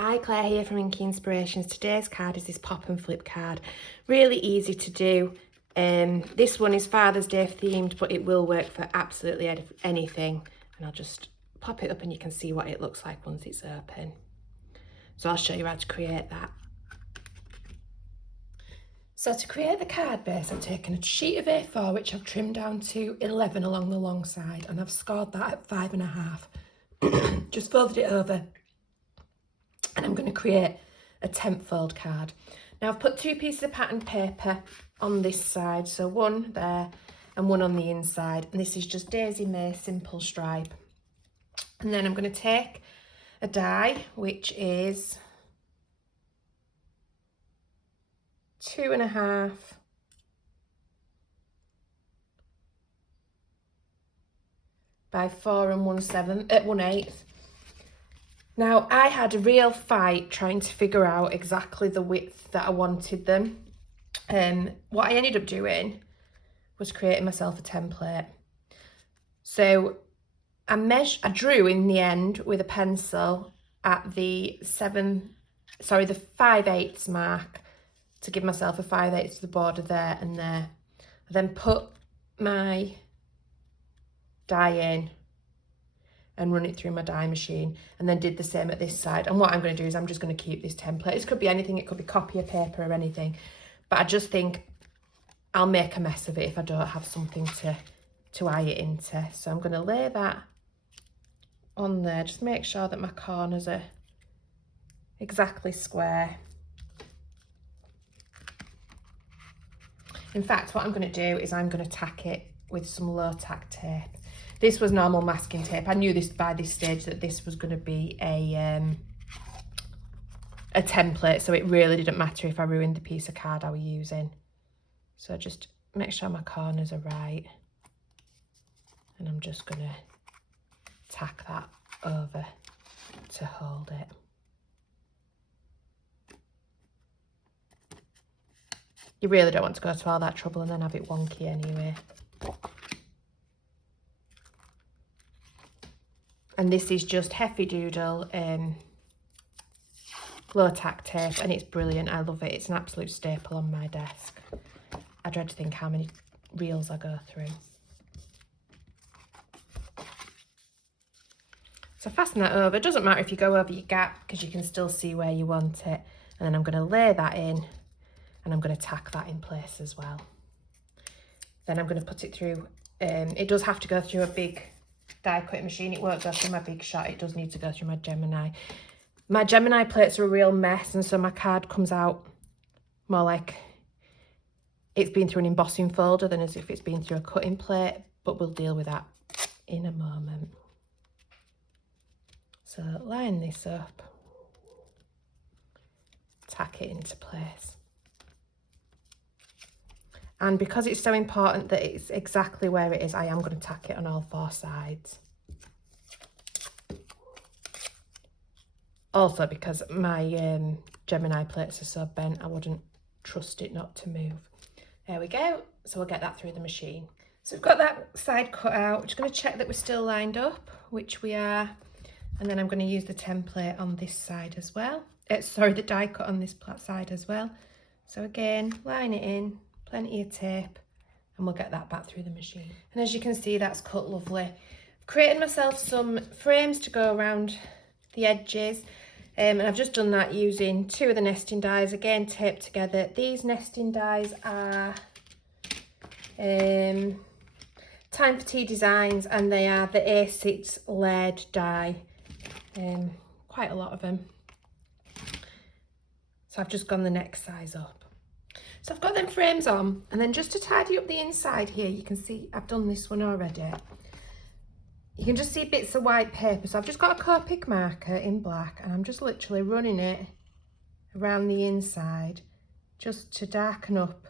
Hi, Claire here from Inky Inspirations. Today's card is this pop and flip card. Really easy to do. This one is Father's Day themed, but it will work for absolutely anything. And I'll just pop it up and you can see what it looks like once it's open. So I'll show you how to create that. So to create the card base, I've taken a sheet of A4, which I've trimmed down to 11 along the long side, and I've scored that at 5.5. Just folded it over. And I'm going to create a 10th fold card. Now I've put two pieces of pattern paper on this side, so one there and one on the inside, and this is just Daisy May simple stripe. And then I'm going to take a die, which is 2.5 by 4 1/8. Now, I had a real fight trying to figure out exactly the width that I wanted them. What I ended up doing was creating myself a template. So I drew in the end with a pencil at the 5/8 mark to give myself a 5/8 to the border there and there. I then put my die in and run it through my die machine, and then did the same at this side. And what I'm going to do is I'm just going to keep this template. This could be anything, it could be copy of paper or anything, but I just think I'll make a mess of it if I don't have something to eye it into. So I'm going to lay that on there, just make sure that my corners are exactly square. In fact, what I'm going to do is I'm going to tack it with some low tack tape. This was normal masking tape. I knew this by this stage that this was going to be a template, so it really didn't matter if I ruined the piece of card I was using. So just make sure my corners are right, and I'm just going to tack that over to hold it. You really don't want to go to all that trouble and then have it wonky anyway. And this is just Heffy Doodle low tack tape, and it's brilliant. I love it. It's an absolute staple on my desk. I dread to think how many reels I go through. So fasten that over. It doesn't matter if you go over your gap because you can still see where you want it. And then I'm going to lay that in, and I'm going to tack that in place as well. Then I'm going to put it through. It does have to go through a big die cutting machine. It won't go through my Big Shot. It does need to go through my Gemini. My Gemini plates are a real mess, and so my card comes out more like it's been through an embossing folder than as if it's been through a cutting plate, but we'll deal with that in a moment. So line this up, tack it into place. And because it's so important that it's exactly where it is, I am going to tack it on all 4 sides. Also because my Gemini plates are so bent, I wouldn't trust it not to move. There we go. So we'll get that through the machine. So we've got that side cut out. Just going to check that we're still lined up, which we are. And then I'm going to use the template on this side as well. The die cut on this side as well. So again, line it in. Plenty of tape, and we'll get that back through the machine. And as you can see, that's cut lovely. I've created myself some frames to go around the edges, and I've just done that using 2 of the nesting dies, again taped together. These nesting dies are Time for Tea Designs, and they are the A6 layered die, quite a lot of them. So I've just gone the next size up. So I've got them frames on, and then just to tidy up the inside here, you can see I've done this one already. You can just see bits of white paper. So I've just got a Copic marker in black, and I'm just literally running it around the inside just to darken up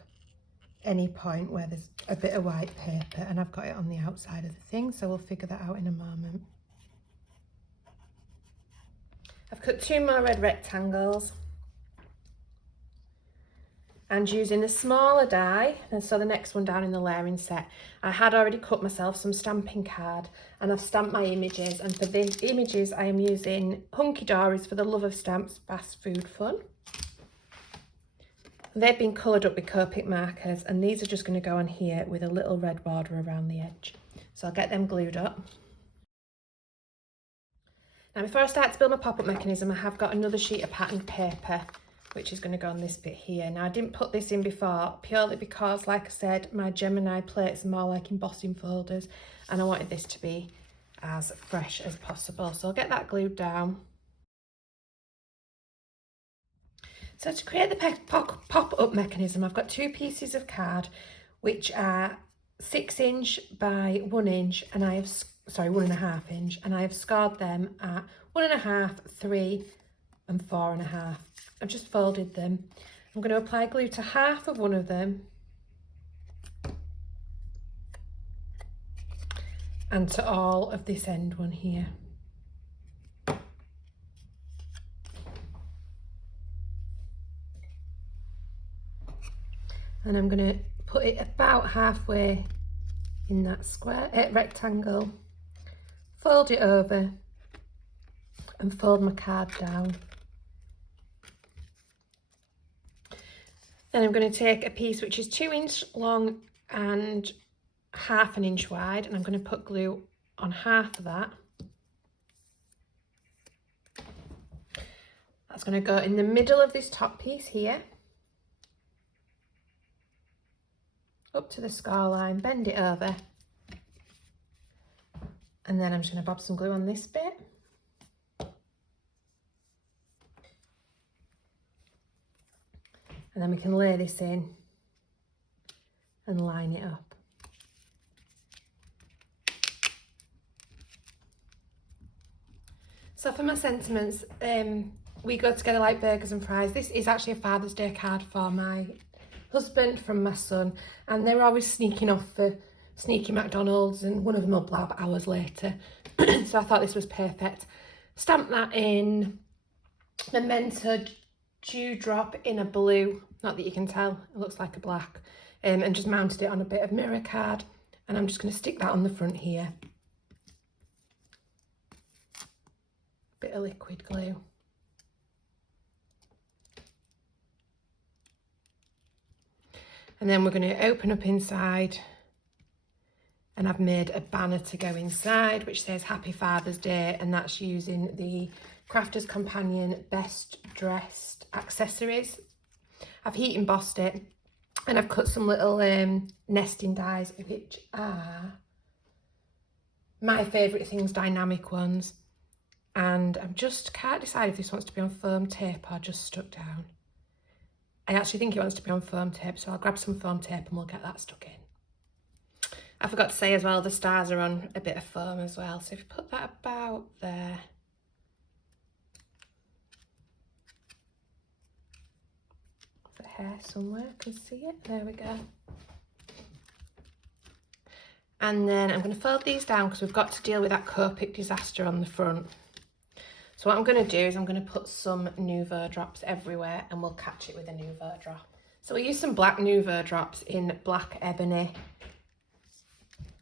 any point where there's a bit of white paper, and I've got it on the outside of the thing, so we'll figure that out in a moment. I've cut 2 more red rectangles. and using a smaller die, and so the next one down in the layering set, I had already cut myself some stamping card and I've stamped my images, and for the images I am using Hunky Dory's For the Love of Stamps Fast Food Fun. They've been coloured up with Copic markers, and these are just going to go on here with a little red border around the edge. So I'll get them glued up. Now before I start to build my pop-up mechanism, I have got another sheet of patterned paper which is going to go on this bit here. Now I didn't put this in before purely because, like I said, my Gemini plates are more like embossing folders and I wanted this to be as fresh as possible. So I'll get that glued down. So to create the pop-up mechanism, I've got two pieces of card which are 6 inch by 1 inch, and I have, sorry, 1.5 inch, and I have scored them at 1.5, 3 and 4.5. I've just folded them. I'm going to apply glue to half of one of them and to all of this end one here. And I'm going to put it about halfway in that square rectangle, fold it over and fold my card down. Then I'm going to take a piece which is 2 inch long and 1/2 inch wide, and I'm going to put glue on half of that. That's going to go in the middle of this top piece here, up to the score line, bend it over, and then I'm just going to bob some glue on this bit. And then we can lay this in and line it up. So for my sentiments, we go together like burgers and fries. This is actually a Father's Day card for my husband from my son, and they're always sneaking off for sneaky McDonald's, and one of them will blab hours later. So I thought this was perfect. Stamp that in Memento Dewdrop in a blue, not that you can tell, it looks like a black, and just mounted it on a bit of mirror card, and I'm just going to stick that on the front here. Bit of liquid glue. And then we're going to open up inside, and I've made a banner to go inside which says Happy Father's Day, and that's using the Crafter's Companion Best Dressed Accessories. I've heat embossed it, and I've cut some little nesting dies, which are my favourite things, dynamic ones. And I just can't decide if this wants to be on foam tape or just stuck down. I actually think it wants to be on foam tape, so I'll grab some foam tape and we'll get that stuck in. I forgot to say as well, the stars are on a bit of foam as well, so if you put that about there. There's a hair somewhere, I can see it, there we go. And then I'm going to fold these down because we've got to deal with that Copic disaster on the front. So what I'm going to do is I'm going to put some Nouveau drops everywhere, and we'll catch it with a Nouveau drop. So we use some black Nouveau drops in black ebony.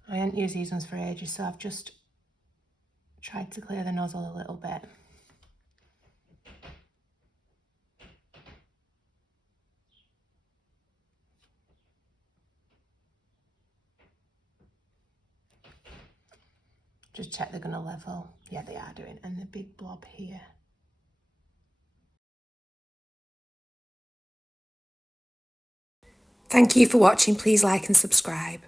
I haven't used these ones for ages, so I've just tried to clear the nozzle a little bit. Just check they're going to level. Yeah, they are doing. And the big blob here. Thank you for watching. Please like and subscribe.